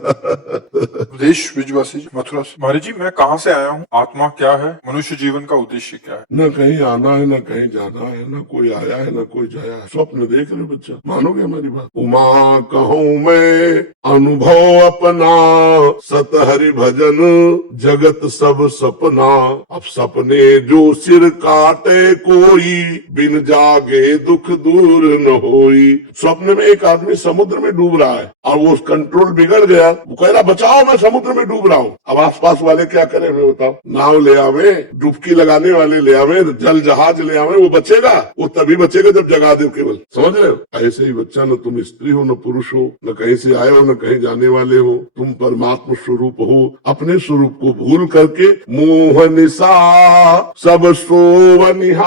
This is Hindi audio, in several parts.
देश ब्रिजवासी जी, मथुरा से। महाराज जी, मैं कहाँ से आया हूँ? आत्मा क्या है? मनुष्य जीवन का उद्देश्य क्या है? न कहीं आना है, न कहीं जाना है, न कोई आया है, न कोई जाया है। स्वप्न देख रहे बच्चा, मानोगे हमारी बात? उमा कहूँ मैं अनुभव अपना, सत हरि भजन जगत सब सपना। अब सपने जो सिर काटे कोई, बिन जागे दुख दूर न होई। स्वप्न में एक आदमी समुद्र में डूब रहा है और वो कंट्रोल बिगड़ गया। वो कह रहा बचाओ, मैं समुद्र में डूब रहा हूँ। अब आसपास वाले क्या करें हमें बताओ? नाव ले आवे, डुबकी लगाने वाले ले आवे, जल जहाज ले आवे। वो बचेगा? वो तभी बचेगा जब जगा दे केवल। समझ रहे हो? ऐसे ही बच्चा, न तुम स्त्री हो, न पुरुष हो, न कहीं से आए हो, न कहीं जाने वाले हो। तुम परमात्मा स्वरूप हो। अपने स्वरूप को भूल करके मोह निशा सब सोवनिहारा,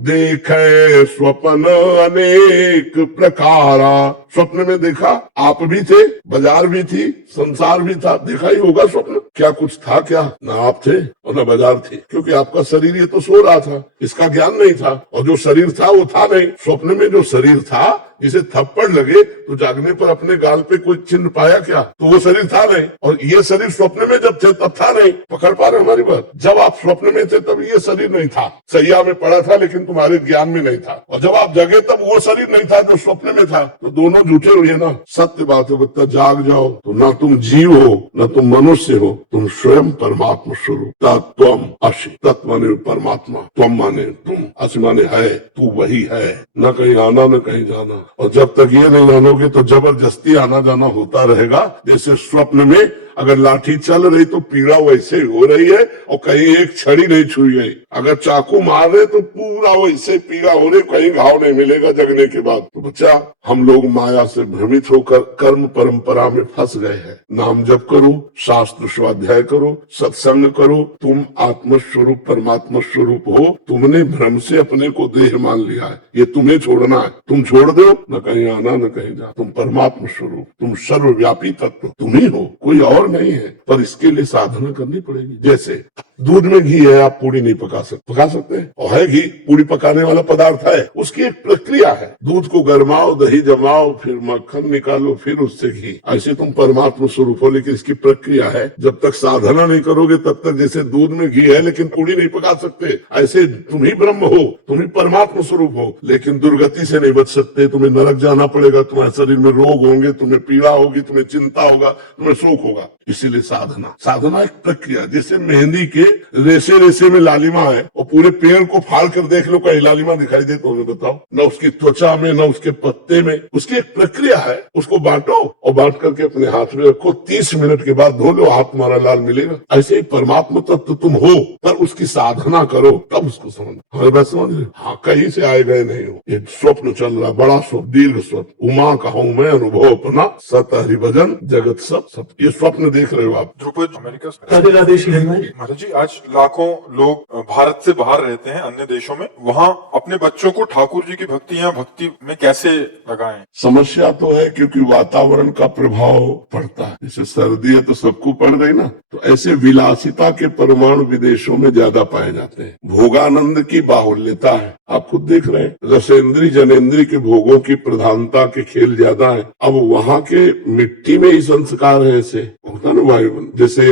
देखे स्वप्न अनेक प्रकारा। स्वप्न में देखा, आप भी थे, बाजार भी थी, संसार भी था। देखा ही होगा स्वप्न। क्या कुछ था? क्या ना आप थे और न बाजार थी, क्योंकि आपका शरीर ये तो सो रहा था, इसका ज्ञान नहीं था। और जो शरीर था वो था नहीं। स्वप्न में जो शरीर था, जिसे थप्पड़ लगे तो जागने पर अपने गाल पे कोई चिन्ह पाया क्या? तो वो शरीर था नहीं। और ये शरीर स्वप्न में जब थे तब था नहीं। पकड़ पा रहे हमारी बात? जब आप स्वप्न में थे तब ये शरीर नहीं था, सैया में पड़ा था, लेकिन तुम्हारे ज्ञान में नहीं था। और जब आप जगे तब वो शरीर नहीं था जो स्वप्न में था। तो दोनों झूठे हुए ना। सत्य बात है बच्चा, जाग जाओ तो ना तुम जीव हो, न तुम मनुष्य हो, तुम स्वयं परमात्मा स्वरूप। तत्वम असि, तत्व माने परमात्मा, त्वम माने तुम, असि माने है, तू वही है। न कहीं आना, न कहीं जाना। और जब तक ये नहीं जानोगे तो जबरदस्ती आना जाना होता रहेगा। जैसे स्वप्न में अगर लाठी चल रही तो पीड़ा वैसे ही हो रही है, और कहीं एक छड़ी नहीं छुई गई। अगर चाकू मार रहे तो पूरा वैसे पीड़ा हो रही, कहीं घाव नहीं मिलेगा जगने के बाद। तो बच्चा, हम लोग माया से भ्रमित होकर कर्म परंपरा में फंस गए हैं। नाम जप करो, शास्त्र स्वाध्याय करो, सत्संग करो। तुम आत्म स्वरूप परमात्मा स्वरूप हो। तुमने भ्रम से अपने को देह मान लिया है, ये तुम्हें छोड़ना है। तुम छोड़ दो, न कहीं आना न कहीं जाना। तुम परमात्मा स्वरूप, तुम सर्वव्यापी तत्व तुम ही हो, कोई और नहीं है। पर इसके लिए साधना करनी पड़ेगी। जैसे दूध में घी है, आप पूरी नहीं पका सकते हैं? और है घी, पूरी पकाने वाला पदार्थ है। उसकी एक प्रक्रिया है। दूध को गरमाओ, दही जमाओ, फिर मक्खन निकालो, फिर उससे घी। ऐसे तुम परमात्मा स्वरूप हो, लेकिन इसकी प्रक्रिया है। जब तक साधना नहीं करोगे तब तक जैसे दूध में घी है लेकिन पूरी नहीं पका सकते, ऐसे तुम ही ब्रह्म हो, तुम ही परमात्मा स्वरूप हो। लेकिन दुर्गति से नहीं बच सकते। तुम्हें नरक जाना पड़ेगा, तुम्हारे शरीर में रोग होंगे, तुम्हें पीड़ा होगी, तुम्हें चिंता होगा, तुम्हें शोक होगा। इसीलिए साधना एक प्रक्रिया। जैसे मेहंदी के रेसे रेसे में लालिमा है, और पूरे पेड़ को फाड़ कर देख लो, कहीं लालिमा दिखाई दे तो हमें बताओ? न उसकी त्वचा में, न उसके पत्ते में। उसकी एक प्रक्रिया है। उसको बांटो और बांट करके अपने हाथ में रखो। 30 मिनट के बाद धो लो, हाथ तुम्हारा लाल मिलेगा। ऐसे ही परमात्मा तत्व तुम हो, पर उसकी साधना करो, तब उसको समझ। हमारी बात समझ रहे? हाँ, कहीं से आए गए नहीं हो। एक स्वप्न चल रहा, बड़ा स्वप्न, दीर्घ स्वप्न। उमा कहूँ मैं अनुभव अपना, सत हरि भजन जगत सब सब। ये स्वप्न देख रहे हो आप। ध्रुपद अमेरिका से। महाराज जी, आज लाखों लोग भारत से बाहर रहते हैं, अन्य देशों में। वहाँ अपने बच्चों को ठाकुर जी की भक्ति में कैसे लगाएं? समस्या तो है, क्योंकि वातावरण का प्रभाव पड़ता है। जैसे सर्दी है तो सबको पड़ रही ना, तो ऐसे विलासिता के परमाणु विदेशों में ज्यादा पाए जाते हैं। भोगानंद की बाहुल्यता है, आप खुद देख रहे हैं। रसेंद्री जनेन्द्री के भोगों की प्रधानता के खेल ज्यादा है। अब वहाँ के मिट्टी में ही संस्कार है। ऐसे होता ना वायुमंडल। जैसे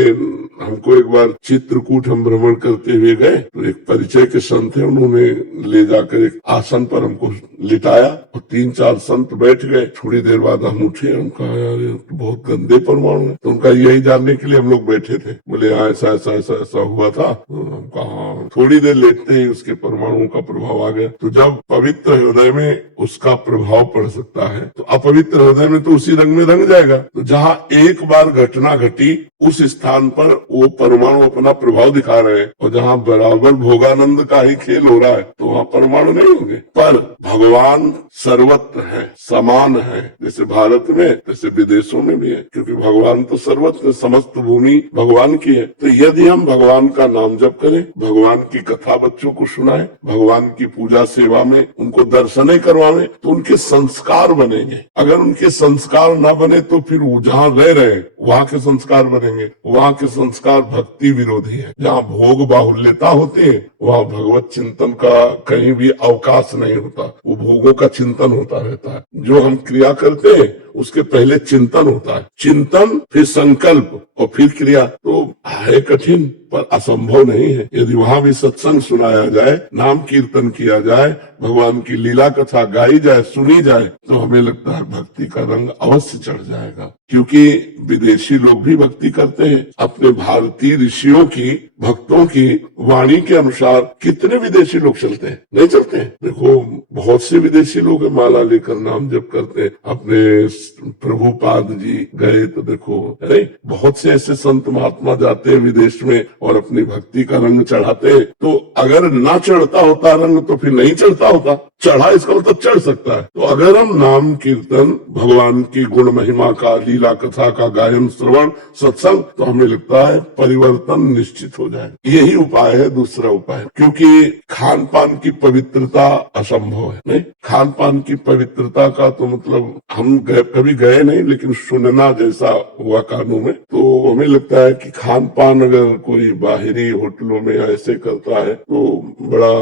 हमको एक बार चित्रकूट हम भ्रमण करते हुए गए, तो एक परिचय के संत है, उन्होंने ले जाकर एक आसन पर हमको लिटाया और 3-4 संत बैठ गए। थोड़ी देर बाद हम उठे, हम कहा यार ये तो बहुत गंदे परमाणु है। तो उनका यही जानने के लिए हम लोग बैठे थे। बोले हाँ, ऐसा ऐसा ऐसा ऐसा हुआ था। तो हम कहा, थोड़ी देर लेटते ही उसके परमाणुओं का प्रभाव आ गया। तो जब पवित्र हृदय में उसका प्रभाव पड़ सकता है, तो अपवित्र हृदय में तो उसी रंग में रंग जाएगा। तो जहाँ एक बार घटना घटी, उस स्थान पर वो परमाणु अपना प्रभाव दिखा रहे हैं, और जहाँ बराबर भोगानंद का ही खेल हो रहा है, तो वहाँ परमाणु नहीं होंगे। पर भगवान सर्वत्र है, समान है। जैसे भारत में, जैसे विदेशों में भी है, क्योंकि भगवान तो सर्वत्र, समस्त भूमि भगवान की है। तो यदि हम भगवान का नाम जप करें, भगवान की कथा बच्चों को सुनाएं, भगवान की पूजा सेवा में उनको दर्शन करवाएं, तो उनके संस्कार बनेंगे। अगर उनके संस्कार न बने तो फिर जहाँ रह रहे हैं वहाँ के संस्कार बनेंगे। वहाँ के संस्कार भक्ति विरोधी है। जहाँ भोग बाहुल्यता होती है, वहाँ भगवत चिंतन का कहीं भी अवकाश नहीं होता। वो भोगों का चिंतन होता रहता है। जो हम क्रिया करते हैं उसके पहले चिंतन होता है, चिंतन फिर संकल्प और फिर क्रिया। तो है कठिन पर असंभव नहीं है। यदि वहां भी सत्संग सुनाया जाए, नाम कीर्तन किया जाए, भगवान की लीला कथा गाई जाए, सुनी जाए, तो हमें लगता है भक्ति का रंग अवश्य चढ़ जाएगा। क्योंकि विदेशी लोग भी भक्ति करते हैं। अपने भारतीय ऋषियों की, भक्तों की वाणी के अनुसार कितने विदेशी लोग चलते हैं? नहीं चलते हैं। देखो बहुत से विदेशी लोग माला लेकर नाम जप करते हैं। अपने प्रभुपाद जी गए तो देखो, अरे बहुत से ऐसे संत महात्मा जाते हैं विदेश में और अपनी भक्ति का रंग चढ़ाते हैं। तो अगर ना चढ़ता होता रंग तो फिर नहीं चढ़ता होता, चढ़ा इसका मतलब चढ़ सकता है। तो अगर हम नाम कीर्तन, भगवान की गुण महिमा का, लीला कथा का गायन, श्रवण, सत्संग, तो हमें लगता है परिवर्तन निश्चित हो जाए। यही उपाय है, दूसरा उपाय। क्योंकि खान पान की पवित्रता असंभव है। नहीं, खान पान की पवित्रता का तो मतलब हम कभी गए नहीं, लेकिन सुनना जैसा हुआ कानों में, तो हमें लगता है कि खान पान अगर कोई बाहरी होटलों में ऐसे करता है तो बड़ा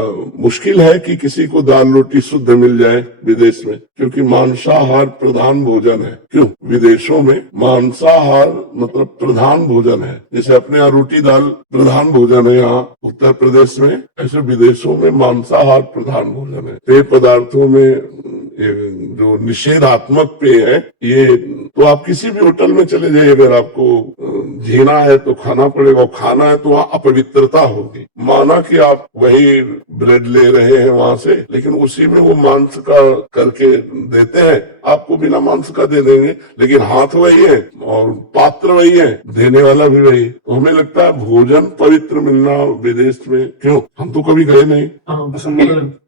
मुश्किल है कि किसी को दाल रोटी शुद्ध मिल जाए विदेश में। क्योंकि मांसाहार प्रधान भोजन है। क्यों? विदेशों में मांसाहार मतलब प्रधान भोजन है। जैसे अपने यहाँ रोटी दाल प्रधान भोजन है, यहाँ उत्तर प्रदेश में, ऐसे विदेशों में मांसाहार प्रधान भोजन है। पेय पदार्थों में जो निषेधात्मक पेय है, ये तो आप किसी भी होटल में चले जाइए, अगर आपको जीना है तो खाना पड़ेगा, और खाना है तो वहाँ अपवित्रता होगी। माना कि आप वही ब्रेड ले रहे हैं वहां से, लेकिन उसी में वो मांस का करके देते हैं, आपको बिना मांस का दे देंगे, लेकिन हाथ वही है और पात्र वही है, देने वाला भी वही। तो हमें लगता है भोजन पवित्र मिलना विदेश में, क्यों? हम तो कभी गए नहीं।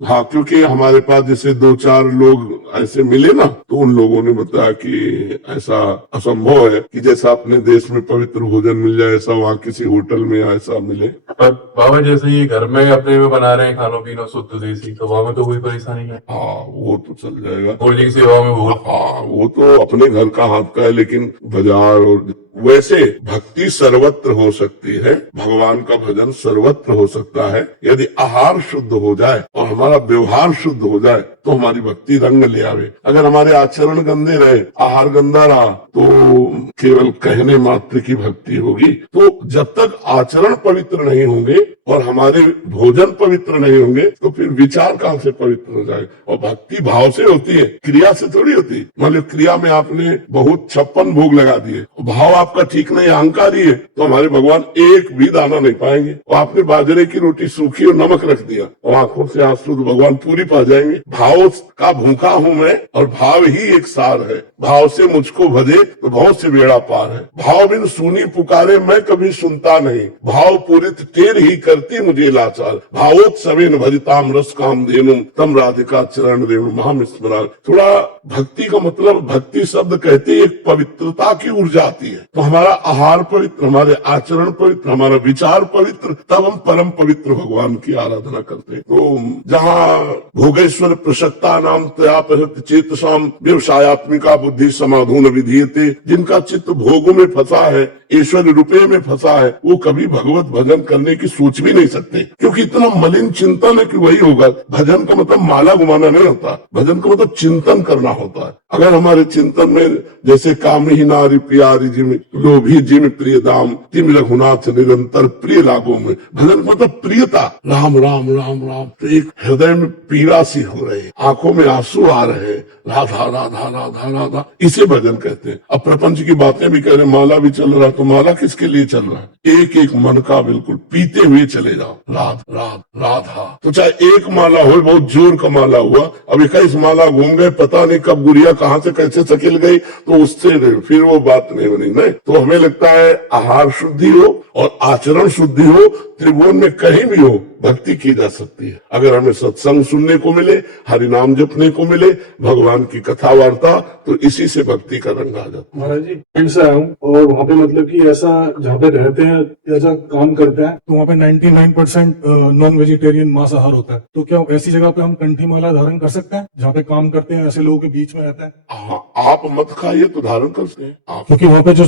हाँ, क्योंकि हमारे पास जैसे 2-4 लोग ऐसे मिले ना, तो उन लोगों ने बताया कि ऐसा असंभव है कि जैसा अपने देश में पवित्र भोजन मिल जाए, ऐसा वहाँ किसी होटल में ऐसा मिले। पर बाबा जैसे ये घर में अपने में बना रहे हैं खाना पीना शुद्ध देसी, तो वहाँ में तो कोई परेशानी नहीं। हाँ, वो तो चल जाएगा। भोजी की सेवा में बहुत। हाँ, वो तो अपने घर का हाथ का है, लेकिन बाजार और वैसे भक्ति सर्वत्र हो सकती है, भगवान का भजन सर्वत्र हो सकता है। यदि आहार शुद्ध हो जाए और हमारा व्यवहार शुद्ध हो जाए तो हमारी भक्ति रंग ले आवे। अगर हमारे आचरण गंदे रहे, आहार गंदा रहा, तो केवल कहने मात्र की भक्ति होगी। तो जब तक आचरण पवित्र नहीं होंगे और हमारे भोजन पवित्र नहीं होंगे, तो फिर विचार कहाँ से पवित्र हो जाए? और भक्ति भाव से होती है, क्रिया से थोड़ी होती। मान लो क्रिया में आपने बहुत 56 भोग लगा दिए, भाव आपका ठीक नहीं, अहंकारी है, तो हमारे भगवान एक भी दाना नहीं पाएंगे। और आपने बाजरे की रोटी सूखी और नमक रख दिया और आंखों से आंसू, तो भगवान पूरी पा जाएंगे। भाव का भूखा हूं मैं, और भाव ही एक सार है। भाव से मुझको भजे तो बहुत से बेड़ा पार है। भाव बिन सुनी पुकारे मैं कभी सुनता नहीं, भाव पूरित टेर ही करती मुझे लाचार। भावोत्सवेन भजताम रस काम धेनुम तम राधिका चरण रेणु महामिस्मरण। थोड़ा भक्ति का मतलब, भक्ति शब्द कहते एक पवित्रता की ऊर्जा आती है। तो हमारा आहार पवित्र, हमारे आचरण पवित्र, हमारा विचार पवित्र, तब हम परम पवित्र भगवान की आराधना करते हैं। तो जहाँ भोगेश्वर प्रसक्ता नाम तयापहृत चेतसाम व्यवसायत्मिका बुद्धि समाधून विधीयते, जिनका चित्त भोगों में फंसा है, ईश्वर रुपये में फंसा है, वो कभी भगवत भजन करने की सोच भी नहीं सकते। क्योंकि इतना मलिन चिंतन है कि वही होगा। भजन का मतलब माला घुमाना नहीं होता, भजन का मतलब चिंतन करना होता है। अगर हमारे चिंतन में जैसे काम ही नारी प्यारी जिम लोभी जिम प्रिय दाम तिम रघुनाथ निरंतर प्रिय लागो में, भजन का मतलब प्रियता, राम राम राम राम। तो एक हृदय में पीड़ा सी हो रही है, आंखों में आंसू आ रहे हैं, राधा राधा राधा राधा, इसे भजन कहते हैं। अब प्रपंच की बातें भी कह रहे, माला भी चल रहा, तो माला किसके लिए चल रहा है? एक एक मन का बिल्कुल पीते हुए चले जाओ, राध राध राधा। तो चाहे एक माला हो, बहुत जोर का माला हुआ, अब 21 माला घूम गए, पता नहीं कब गुड़िया कहाँ से कैसे सकेल गई, तो उससे फिर वो बात नहीं बनी। नहीं, तो हमें लगता है आहार शुद्धि हो और आचरण शुद्धि हो, त्रिभुवन में कहीं भी हो, भक्ति की जा सकती है। अगर हमें सत्संग सुनने को मिले, हरि नाम जपने को मिले, भगवान की कथा वार्ता, तो इसी से भक्ति का रंग आ जाता। महाराज जी, फिर से आया हूँ और वहाँ पे मतलब कि ऐसा जहाँ पे रहते हैं, ऐसा काम करते हैं, तो वहाँ पे 99% नॉन वेजिटेरियन मांसाहार होता है, तो क्या ऐसी जगह पे हम कंठी माला धारण कर सकते हैं जहाँ पे काम करते हैं ऐसे लोगों के बीच में रहते हैं? हाँ, आप मत खाइए तो धारण कर सकते हैं आप। क्योंकि वहाँ पे जो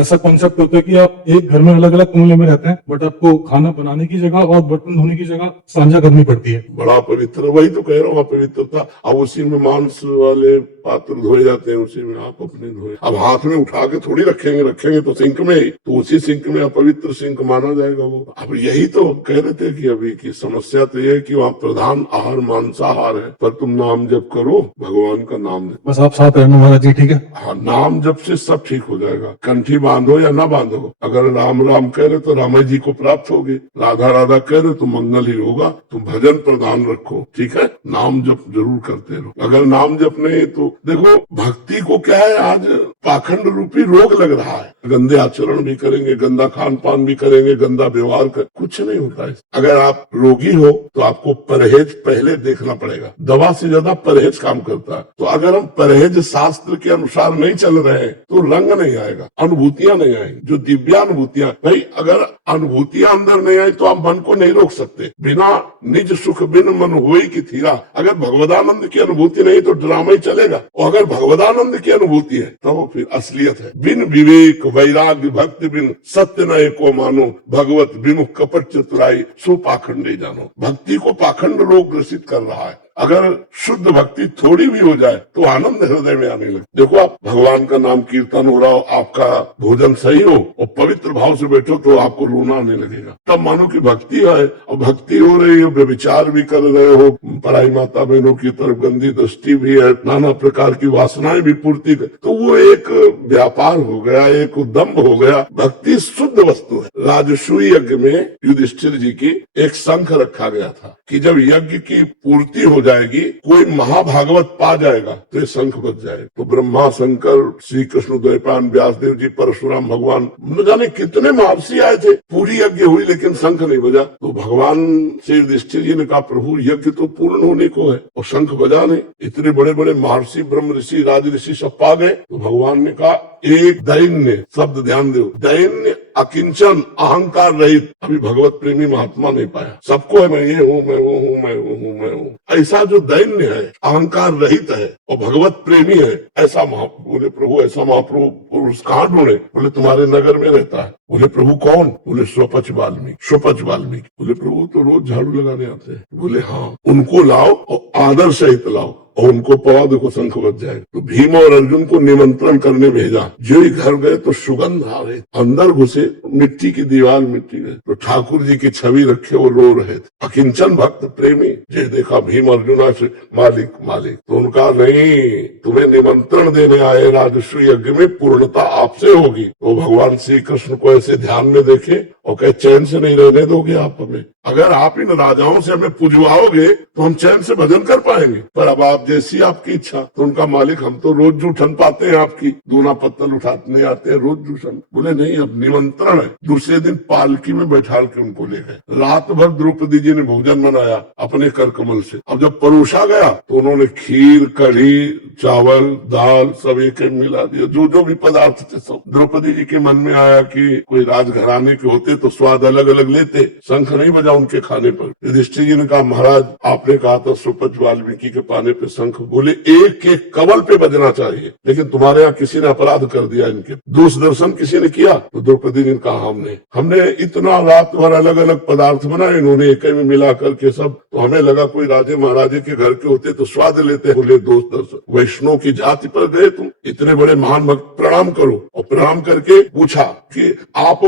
ऐसा कॉन्सेप्ट होता है कि आप एक घर में अलग अलग कमरे में रहते हैं, बट आपको खाना बनाने की जगह और बर्तन धोने की जगह साझा करनी पड़ती है। बड़ा पवित्र, वही तो कह रहा हूँ पवित्रता। अब उसी में मांस वाले पात्र धोए जाते हैं, उसी में आप अपने धोए। अब हाथ में उठा के थोड़ी रखेंगे तो सिंक में ही, तो उसी सिंक में अपवित्र सिंक माना जाएगा वो। अब यही तो कह रहे थे कि अभी की समस्या तो यह है कि वहाँ प्रधान आहार मांसाहार है, पर तुम नाम जप करो, भगवान का नाम ले, बस आप साथ रहना महाराज जी, ठीक है? हाँ, नाम जप से सब ठीक हो जाएगा। कंठी बांधो या ना बांधो, अगर राम राम कह रहे तो राम जी को प्राप्त होगे, राधा राधा कह रहे तो मंगल ही होगा। तुम भजन प्रदान रखो, ठीक है, नाम जप जरूर करते रहो। अगर नाम जप नहीं तो देखो, भक्ति को क्या है, आज पाखंड रूपी रोग लग रहा है। गंदे आचरण भी करेंगे, गंदा खान पान भी करेंगे, गंदा व्यवहार कर, कुछ नहीं होता है। अगर आप रोगी हो तो आपको परहेज पहले देखना पड़ेगा, दवा से ज्यादा परहेज काम करता है। तो अगर हम परहेज शास्त्र के अनुसार नहीं चल रहे हैं तो रंग नहीं आएगा, अनुभूतियां नहीं आएंगी, जो दिव्यानुभूतियां। भाई अगर अनुभूतियां अंदर नहीं आई तो आप मन को नहीं रोक सकते। बिना निज सुख बिन मन होई की थीरा, अगर भगवदानंद की अनुभूति नहीं तो ड्रामा ही चलेगा। और अगर भगवदानंद की अनुभूति है तो वो फिर असलियत है। बिन विवेक वैराग्य भक्ति बिन सत्य न एको मानो, भगवत विमुख कपट चतुराई सो पाखंड नहीं जानो। भक्ति को पाखंड रोग ग्रसित कर रहा है। अगर शुद्ध भक्ति थोड़ी भी हो जाए तो आनंद हृदय में आने लगे। देखो, आप भगवान का नाम कीर्तन हो रहा हो, आपका भोजन सही हो और पवित्र भाव से बैठो तो आपको रोना आने लगेगा, तब मानो कि भक्ति है। और भक्ति हो रही हो, व्यभिचार भी कर रहे हो, पराई माता बहनों की तरफ गंदी दृष्टि भी है, नाना प्रकार की वासनाएं भी पूर्ति कर, तो वो एक व्यापार हो गया, एक दम्भ हो गया। भक्ति शुद्ध वस्तु है। राजसूय यज्ञ में युधिष्ठिर जी की एक शंख रखा गया था कि जब यज्ञ की पूर्ति हो जाएगी, कोई महाभागवत पा जाएगा तो ये शंख बच जाएगा। तो ब्रह्मा शंकर, श्री कृष्ण द्वैपायन, व्यासदेव जी, परशुराम भगवान, न जाने कितने महर्षि आए थे, पूरी यज्ञ हुई लेकिन शंख नहीं बजा। तो भगवान से युधिष्ठिर जी ने कहा, प्रभु यज्ञ तो पूर्ण होने को है और शंख बजा नहीं। इतने बड़े बड़े महर्षि, ब्रह्म ऋषि, राज ऋषि सब पा गए। तो भगवान ने कहा, एक दैन्य शब्द ध्यान दो, दैन्य अकिंचन अहंकार रहित अभी भगवत प्रेमी महात्मा नहीं पाया। सबको है मैं ये हूँ, मैं वो हूँ, मैं वो हूँ, मैं हूँ। ऐसा जो दैन्य है, अहंकार रहित है और भगवत प्रेमी है, ऐसा बोले प्रभु, ऐसा महाप्रभु पुरुष कहाँ ढूंढे? बोले तुम्हारे नगर में रहता है। बोले प्रभु कौन? बोले स्वपच वाल्मीकि। स्वपच वाल्मीकि। बोले प्रभु तो रोज झाड़ू लगाने आते हैं। बोले हाँ, उनको लाओ और आदर सहित लाओ और उनको पवा देखो, शंख बज जाएगा। तो भीम और अर्जुन को निमंत्रण करने भेजा। जो ही घर गए तो सुगंध आ रही, अंदर घुसे, मिट्टी की दीवार, मिट्टी गए तो ठाकुर जी की छवि रखे, वो रो रहे थे। अकिंचन भक्त प्रेमी जे देखा भीम अर्जुना से, मालिक मालिक। तो उनका नहीं, तुम्हें निमंत्रण देने आए राजसूय यज्ञ में, पूर्णता आपसे होगी। तो भगवान श्री कृष्ण को ऐसे ध्यान में देखे और कहे, चैन से नहीं रहने दोगे आप हमें? अगर आप इन राजाओं से हमें पुजवाओगे तो हम चैन से भजन कर पाएंगे, पर अब आप जैसी आपकी इच्छा। तो उनका मालिक, हम तो रोज जूठन पाते हैं आपकी, दूना पत्तल उठाने आते हैं रोज जूठन। बोले नहीं, अब निमंत्रण है। दूसरे दिन पालकी में बैठा के उनको ले गए। रात भर द्रौपदी जी ने भोजन बनाया अपने कर कमल से। अब जब परोसा गया तो उन्होंने खीर, कढ़ी, चावल, दाल सब एक मिला दिया, जो जो भी पदार्थ थे सब। द्रौपदी जी के मन में आया कि कोई राजघराने के होते तो स्वाद अलग अलग लेते, शंख नहीं बजा उनके खाने पर। युधिष्ठिर जी ने कहा, महाराज आपने कहा था सुपच वाल्मीकि के पाने पे शंख। बोले एक एक कवल पे बजना चाहिए, लेकिन तुम्हारे यहाँ किसी ने अपराध कर दिया, इनके दोष दर्शन किसी ने किया। तो द्रौपदी ने कहा, हमने इतना रात भर अलग अलग पदार्थ बनाए, इन्होंने एक में मिला करके सब, तो हमें लगा कोई राजे महाराजे के घर के होते तो स्वाद लेते। बोले दोष दर्शन, वैष्णव की जाति पर गए तुम, इतने बड़े महान भक्त, प्रणाम करो। और प्रणाम करके पूछा कि आप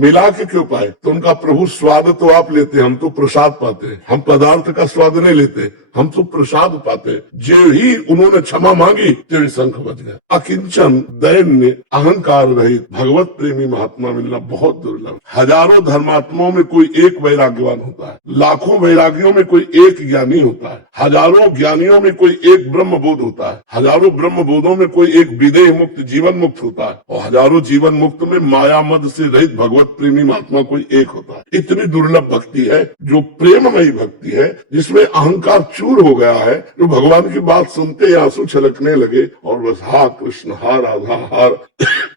मिला के क्यों पाए? तो उनका, प्रभु स्वाद तो आप लेते, हम तो प्रसाद पाते हैं, हम पदार्थ का स्वाद नहीं लेते, हम तो प्रसाद पाते हैं। जो ही उन्होंने क्षमा मांगी तेरी शंख बज गया। अकिंचन दैन्य अहंकार रहित भगवत प्रेमी महात्मा मिलना बहुत दुर्लभ। हजारों धर्मात्माओं में कोई एक वैराग्यवान होता है, लाखों वैरागियों में कोई एक ज्ञानी होता है, हजारों ज्ञानियों में कोई एक ब्रह्म बोध होता है, हजारों ब्रह्म बोधों में कोई एक विदेह मुक्त जीवन मुक्त होता है, और हजारों जीवन मुक्त में माया मद से रहित भगवत प्रेमी महात्मा कोई एक होता है। इतनी दुर्लभ भक्ति है जो प्रेममयी भक्ति है, जिसमें अहंकार चूर हो गया है, जो भगवान की बात सुनते ही आंसू छलकने लगे और बस हा कृष्ण, हा राधा, हा